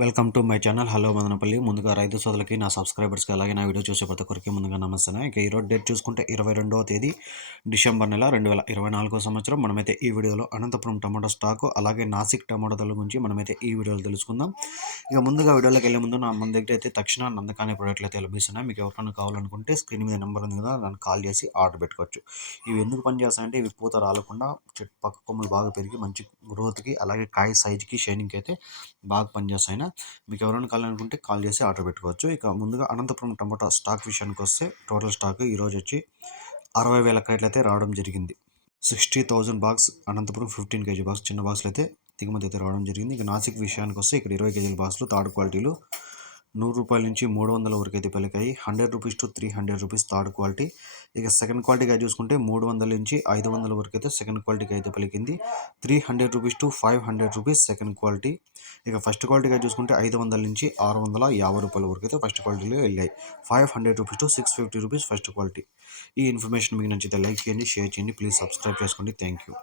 Welcome to my channel. Hello Madanapalle. ముందుగా రైతు సోదరులకి, నా సబ్స్క్రైబర్స్కి, అలాగే నా వీడియో చూసే ప్రతి ఒక్కరికి ముందుగా నమస్తే. ఇక ఈరోజు డేట్ చూసుకుంటే 22వ తేదీ డిసెంబర్ నెల 2024 సంవత్సరం. మనమైతే ఈ వీడియోలో అనంతపురం టమాటో స్టాకు, అలాగే నాసిక్ టమాటో ధరల గురించి మనమైతే ఈ వీడియోలో తెలుసుకుందాం. ఇక ముందుగా వీడియోలోకి వెళ్ళే ముందు మన దగ్గర అయితే తక్షణ నందకాని ప్రోడక్ట్లు అయితే లభిస్తున్నాయి. మీకు ఎవరికైనా కావాలనుకుంటే స్క్రీన్ మీద నెంబర్ ఉంది కదా, దాన్ని కాల్ చేసి ఆర్డర్ పెట్టుకోవచ్చు. ఇవి ఎందుకు పనిచేస్తాయంటే, ఇవి పూత రాలకుండా చెట్టు పక్క కొమ్మలు బాగా పెరిగి మంచి గ్రోత్కి, అలాగే కాయ సైజుకి, షైనింగ్కి అయితే బాగా పనిచేస్తాయి. మీకు ఎవరైనా కావాలనుకుంటే కాల్ చేసి ఆర్డర్ పెట్టుకోవచ్చు. ఇక ముందుగా అనంతపురం టమాటా స్టాక్ విషయానికి వస్తే, టోటల్ స్టాక్ ఈరోజు వచ్చి 60,000 క్రేట్లు అయితే రావడం జరిగింది. 60,000 బాక్స్ అనంతపురం 15 kg బాక్స్, చిన్న బాక్స్లు అయితే దిగుమతి అయితే రావడం జరిగింది. ఇక నాసిక్ విషయానికి వస్తే, ఇక్కడ 20 kg బాక్సులు థర్డ్ క్వాలిటీలు ₹100 నుంచి 300 వరకు అయితే పలికాయి. 100 rupees to 300 rupees third quality. ఇక సెకండ్ క్వాలిటీగా చూసుకుంటే 300 నుంచి 500 వరకు అయితే సెకండ్ క్వాలిటీకి అయితే పలికింది. 300 rupees to 500 rupees second quality. ఇక ఫస్ట్ క్వాలిటీగా చూసుకుంటే 500 నుంచి 650 రూపాయల వరకు అయితే ఫస్ట్ క్వాలిటీలో వెళ్ళాయి. 500 rupees to 650 rupees first quality. ఈ ఇన్ఫర్మేషన్ మీకు నచ్చితే లైక్ చేయండి, షేర్ చేయండి, ప్లీజ్ సబ్స్క్రైబ్ చేసుకోండి. Thank you.